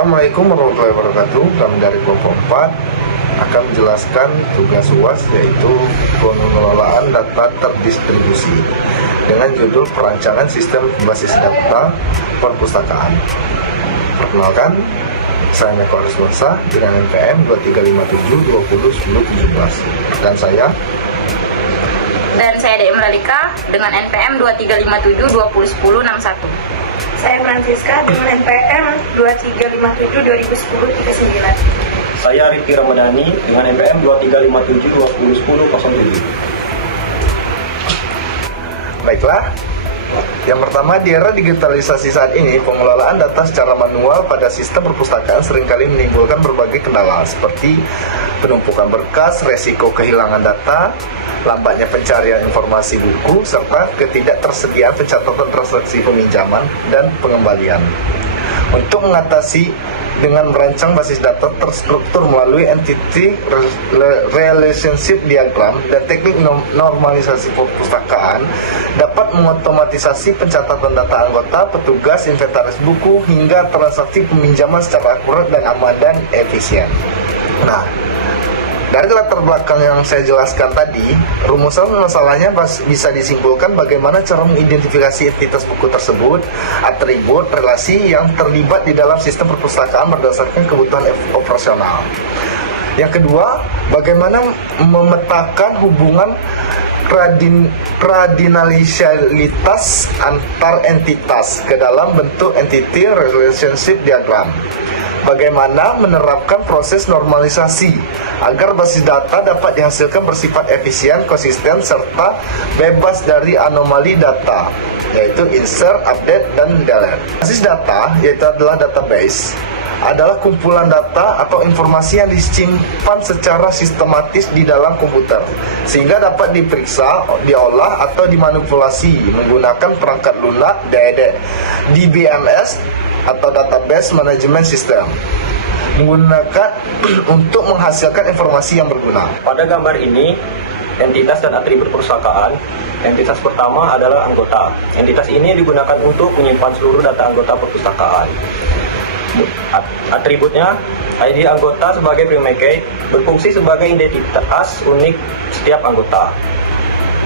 Assalamualaikum warahmatullahi wabarakatuh. Kami dari kelompok 4 akan menjelaskan tugas UAS, yaitu pengelolaan data terdistribusi dengan judul perancangan sistem basis data perpustakaan. Perkenalkan, saya Meko Ariswansa dengan NPM 2357201017 dan saya Dek Melalika dengan NPM 2357201061. Saya Francisca dengan NPM 2357-2010-39. Saya Riki Ramadhani dengan NPM 2357-2010-07. Baiklah, yang pertama, di era digitalisasi saat ini, pengelolaan data secara manual pada sistem perpustakaan seringkali menimbulkan berbagai kendala seperti penumpukan berkas, resiko kehilangan data, lambatnya pencarian informasi buku, serta ketidaktersediaan pencatatan transaksi peminjaman dan pengembalian. Untuk mengatasi dengan merancang basis data terstruktur melalui entity relationship diagram dan teknik normalisasi perpustakaan dapat mengotomatisasi pencatatan data anggota, petugas, inventaris buku, hingga transaksi peminjaman secara akurat dan aman dan efisien. Nah, dari latar belakang yang saya jelaskan tadi, rumusan masalahnya bisa disimpulkan bagaimana cara mengidentifikasi entitas buku tersebut, atribut, relasi yang terlibat di dalam sistem perpustakaan berdasarkan kebutuhan operasional. Yang kedua, bagaimana memetakan hubungan kardinalitas antar entitas ke dalam bentuk entity relationship diagram. Bagaimana menerapkan proses normalisasi agar basis data dapat dihasilkan bersifat efisien, konsisten, serta bebas dari anomali data, yaitu insert, update, dan delete. Basis data, yaitu adalah database, adalah kumpulan data atau informasi yang disimpan secara sistematis di dalam komputer, sehingga dapat diperiksa, diolah, atau dimanipulasi menggunakan perangkat lunak DBMS atau Database Management System, menggunakan untuk menghasilkan informasi yang berguna. Pada gambar ini, entitas dan atribut perpustakaan. Entitas pertama adalah anggota. Entitas ini digunakan untuk menyimpan seluruh data anggota perpustakaan. Atributnya, ID anggota sebagai primary key, berfungsi sebagai identitas unik setiap anggota.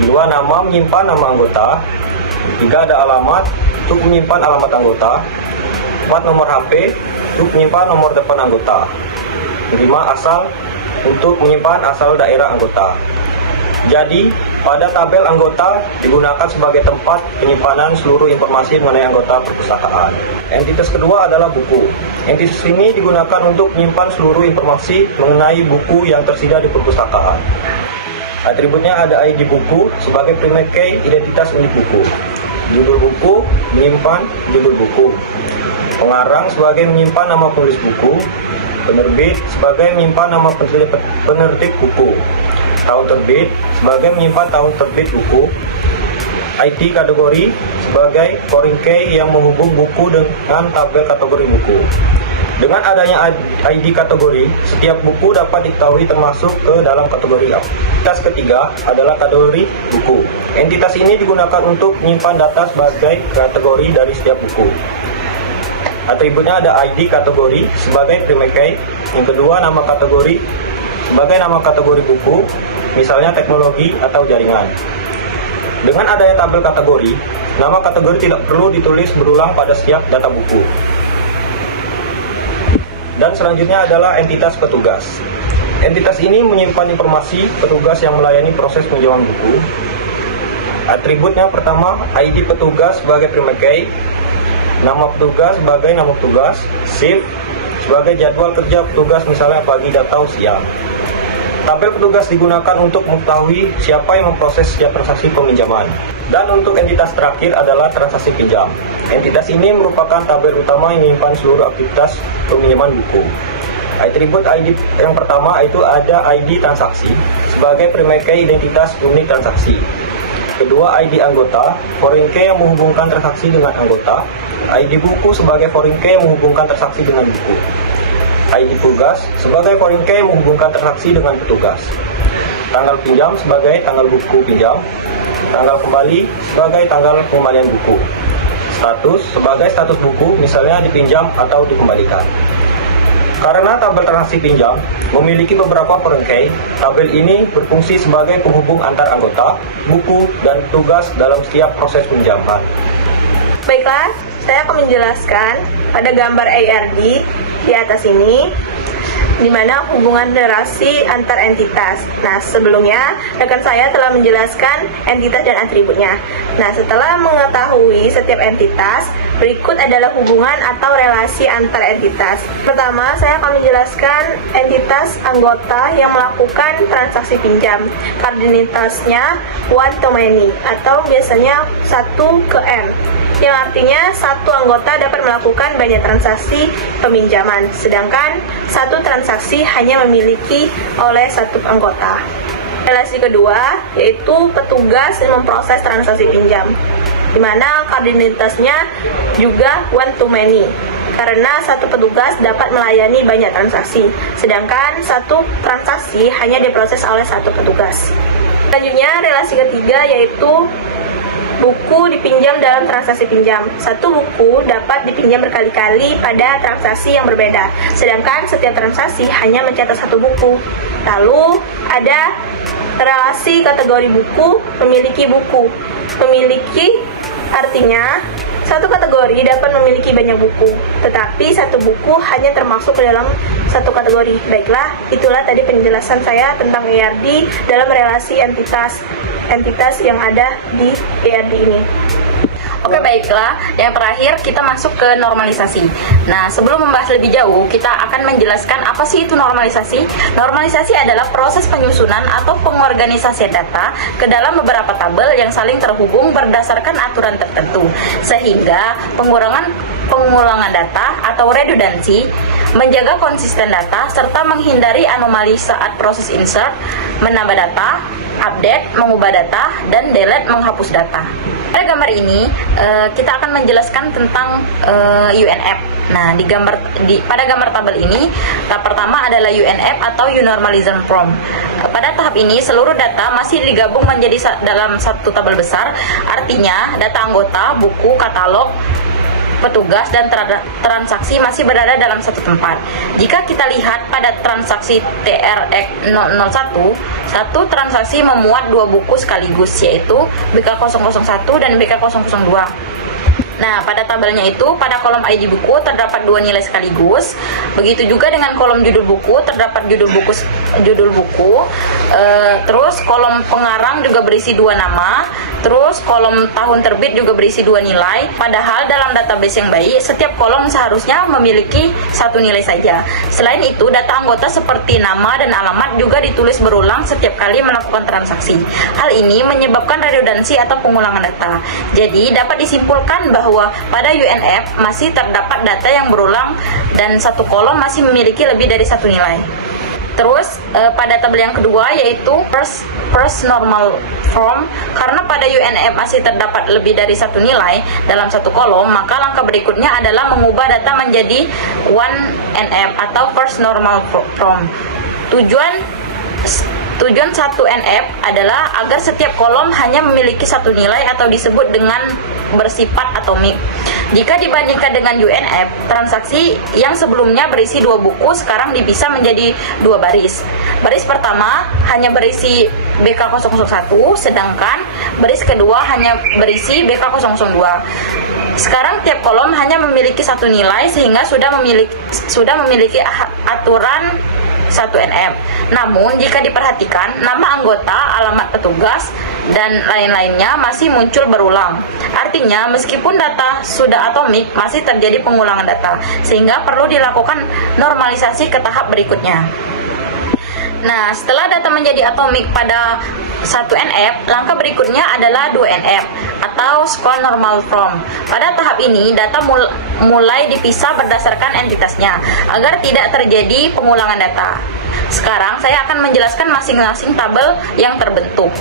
2. Nama, menyimpan nama anggota. 3. Ada alamat, untuk menyimpan alamat anggota. 4. Nomor HP, untuk menyimpan nomor depan anggota. 5. Asal, untuk menyimpan asal daerah anggota. Jadi, pada tabel anggota digunakan sebagai tempat penyimpanan seluruh informasi mengenai anggota perpustakaan. Entitas kedua adalah buku. Entitas ini digunakan untuk menyimpan seluruh informasi mengenai buku yang tersedia di perpustakaan. Atributnya ada ID buku sebagai primary key, identitas unik buku. Judul buku, menyimpan judul buku. Pengarang sebagai menyimpan nama penulis buku. Penerbit sebagai menyimpan nama penerbit buku. Tahun terbit sebagai menyimpan tahun terbit buku. ID kategori sebagai foreign key yang menghubung buku dengan tabel kategori buku. Dengan adanya ID kategori, setiap buku dapat diketahui termasuk ke dalam kategori apa. Entitas ketiga adalah kategori buku. Entitas ini digunakan untuk menyimpan data sebagai kategori dari setiap buku. Atributnya ada ID kategori sebagai primary key. Yang kedua, nama kategori sebagai nama kategori buku, misalnya teknologi atau jaringan. Dengan adanya tabel kategori, nama kategori tidak perlu ditulis berulang pada setiap data buku. Dan selanjutnya adalah entitas petugas. Entitas ini menyimpan informasi petugas yang melayani proses penjualan buku. Atributnya pertama, ID petugas sebagai primary key. Nama petugas sebagai nama petugas, shift sebagai jadwal kerja petugas, misalnya pagi atau siang. Tabel petugas digunakan untuk mengetahui siapa yang memproses setiap transaksi peminjaman. Dan untuk entitas terakhir adalah transaksi pinjam. Entitas ini merupakan tabel utama yang menyimpan seluruh aktivitas peminjaman buku. Atribut ID yang pertama itu ada ID transaksi sebagai primary key, identitas unik transaksi. Kedua, ID anggota, foreign key yang menghubungkan transaksi dengan anggota. ID buku sebagai foreign key yang menghubungkan transaksi dengan buku. ID petugas sebagai foreign key yang menghubungkan transaksi dengan petugas. Tanggal pinjam sebagai tanggal buku pinjam. Tanggal kembali sebagai tanggal pengembalian buku. Status sebagai status buku, misalnya dipinjam atau dikembalikan. Karena tabel transaksi pinjam memiliki beberapa perangkai, tabel ini berfungsi sebagai penghubung antar anggota, buku, dan tugas dalam setiap proses pinjaman. Baiklah, saya akan menjelaskan pada gambar ARD di atas ini, di mana hubungan relasi antar entitas. Nah, sebelumnya rekan saya telah menjelaskan entitas dan atributnya. Nah, setelah mengetahui setiap entitas, berikut adalah hubungan atau relasi antar entitas. Pertama, saya akan menjelaskan entitas anggota yang melakukan transaksi pinjam. Koordinatasnya one to many atau biasanya 1 ke n, yang artinya satu anggota dapat melakukan banyak transaksi peminjaman, sedangkan satu transaksi hanya memiliki oleh satu anggota. Relasi kedua yaitu petugas yang memproses transaksi pinjam, di mana koordinatasnya juga one to many, karena satu petugas dapat melayani banyak transaksi, sedangkan satu transaksi hanya diproses oleh satu petugas. Selanjutnya, relasi ketiga yaitu buku dipinjam dalam transaksi pinjam. Satu buku dapat dipinjam berkali-kali pada transaksi yang berbeda, sedangkan setiap transaksi hanya mencatat satu buku. Lalu ada relasi kategori buku memiliki buku. Memiliki artinya satu kategori dapat memiliki banyak buku, tetapi satu buku hanya termasuk ke dalam satu kategori. Baiklah, itulah tadi penjelasan saya tentang ARD dalam relasi entitas yang ada di ARD ini. Oke, baiklah. Yang terakhir kita masuk ke normalisasi. Nah, sebelum membahas lebih jauh, kita akan menjelaskan apa sih itu normalisasi. Normalisasi adalah proses penyusunan atau pengorganisasian data ke dalam beberapa tabel yang saling terhubung berdasarkan aturan tertentu, sehingga pengulangan data atau redundansi, menjaga konsisten data, serta menghindari anomali saat proses insert, menambah data, update, mengubah data, dan delete, menghapus data. Pada gambar ini kita akan menjelaskan tentang UNF. Nah, pada gambar tabel ini, tahap pertama adalah UNF atau Unormalism Form. Pada tahap ini, seluruh data masih digabung menjadi dalam satu tabel besar. Artinya, data anggota, buku, katalog, petugas, dan transaksi masih berada dalam satu tempat. Jika kita lihat pada transaksi TRX001, satu transaksi memuat dua buku sekaligus, yaitu BK001 dan BK002. Nah, pada tabelnya itu, pada kolom ID buku terdapat dua nilai sekaligus. Begitu juga dengan kolom judul buku, terdapat judul buku. Terus kolom pengarang juga berisi dua nama. Terus kolom tahun terbit juga berisi dua nilai. Padahal dalam database yang baik, setiap kolom seharusnya memiliki satu nilai saja. Selain itu, data anggota seperti nama dan alamat juga ditulis berulang setiap kali melakukan transaksi. Hal ini menyebabkan redundansi atau pengulangan data. Jadi, dapat disimpulkan bahwa pada UNF masih terdapat data yang berulang dan satu kolom masih memiliki lebih dari satu nilai. Terus pada tabel yang kedua yaitu first normal form, karena pada UNF masih terdapat lebih dari satu nilai dalam satu kolom, maka langkah berikutnya adalah mengubah data menjadi 1NF atau first normal form. Tujuan 1NF adalah agar setiap kolom hanya memiliki satu nilai atau disebut dengan bersifat atomik. Jika dibandingkan dengan UNF, transaksi yang sebelumnya berisi dua buku sekarang dipisah menjadi dua baris. Baris pertama hanya berisi BK001, sedangkan baris kedua hanya berisi BK002. Sekarang tiap kolom hanya memiliki satu nilai sehingga sudah memiliki aturan 1NF. Namun jika diperhatikan, nama anggota, alamat petugas, dan lain-lainnya masih muncul berulang. Artinya meskipun data sudah atomik, masih terjadi pengulangan data, sehingga perlu dilakukan normalisasi ke tahap berikutnya. Nah, setelah data menjadi atomik pada 1NF, langkah berikutnya adalah 2NF atau Square Normal Form. Pada tahap ini, data mulai dipisah berdasarkan entitasnya agar tidak terjadi pengulangan data. Sekarang saya akan menjelaskan masing-masing tabel yang terbentuk.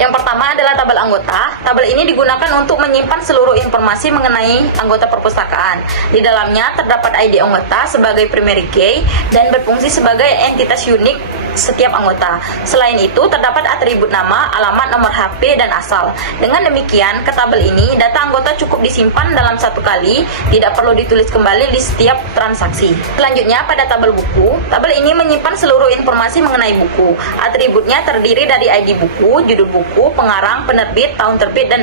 Yang pertama adalah tabel anggota. Tabel ini digunakan untuk menyimpan seluruh informasi mengenai anggota perpustakaan. Di dalamnya terdapat ID anggota sebagai primary key dan berfungsi sebagai entitas unik setiap anggota. Selain itu, terdapat atribut nama, alamat, nomor HP, dan asal. Dengan demikian, ke tabel ini, data anggota cukup disimpan dalam satu kali, tidak perlu ditulis kembali di setiap transaksi. Selanjutnya, pada tabel buku, tabel ini menyimpan seluruh informasi mengenai buku. Atributnya terdiri dari ID buku, judul buku, pengarang, penerbit, tahun terbit, dan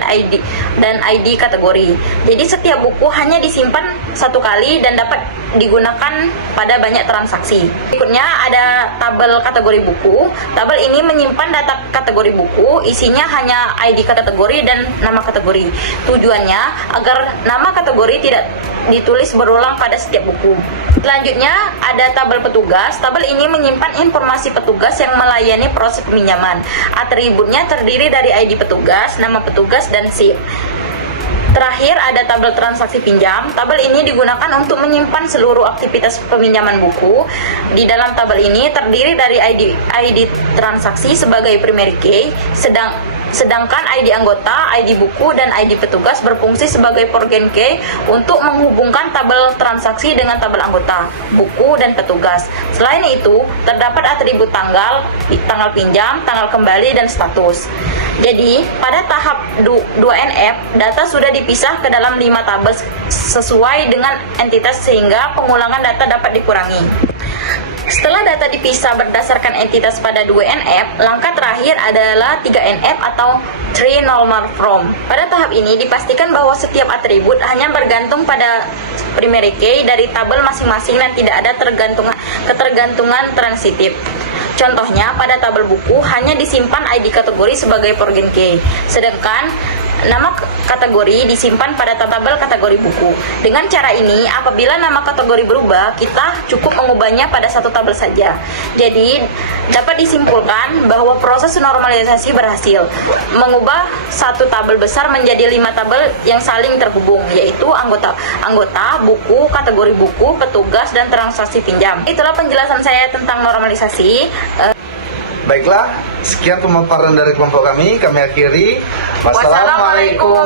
ID kategori. Jadi setiap buku hanya disimpan satu kali dan dapat digunakan pada banyak transaksi. Berikutnya ada tabel kategori buku. Tabel ini menyimpan data kategori buku, isinya hanya ID kategori dan nama kategori. Tujuannya agar nama kategori tidak ditulis berulang pada setiap buku. Selanjutnya ada tabel petugas. Tabel ini menyimpan informasi petugas yang melayani proses peminjaman. Atributnya terdiri dari ID petugas, nama petugas, dan SIP. Terakhir ada tabel transaksi pinjam. Tabel ini digunakan untuk menyimpan seluruh aktivitas peminjaman buku. Di dalam tabel ini terdiri dari ID transaksi sebagai primary key, sedangkan ID anggota, ID buku, dan ID petugas berfungsi sebagai foreign key untuk menghubungkan tabel transaksi dengan tabel anggota, buku, dan petugas. Selain itu, terdapat atribut tanggal pinjam, tanggal kembali, dan status. Jadi, pada tahap 2NF, data sudah dipisah ke dalam 5 tabel sesuai dengan entitas sehingga pengulangan data dapat dikurangi. Setelah data dipisah berdasarkan entitas pada 2NF, langkah terakhir adalah 3NF atau 3 Normal Form. Pada tahap ini dipastikan bahwa setiap atribut hanya bergantung pada primary key dari tabel masing-masing dan tidak ada ketergantungan transitif. Contohnya, pada tabel buku hanya disimpan ID kategori sebagai foreign key, sedangkan nama kategori disimpan pada tabel kategori buku. Dengan cara ini, apabila nama kategori berubah, kita cukup mengubahnya pada satu tabel saja. Jadi, dapat disimpulkan bahwa proses normalisasi berhasil mengubah satu tabel besar menjadi 5 tabel yang saling terhubung, yaitu anggota, buku, kategori buku, petugas, dan transaksi pinjam. Itulah penjelasan saya tentang normalisasi. Baiklah, sekian pemaparan dari kelompok kami akhiri. Wassalamualaikum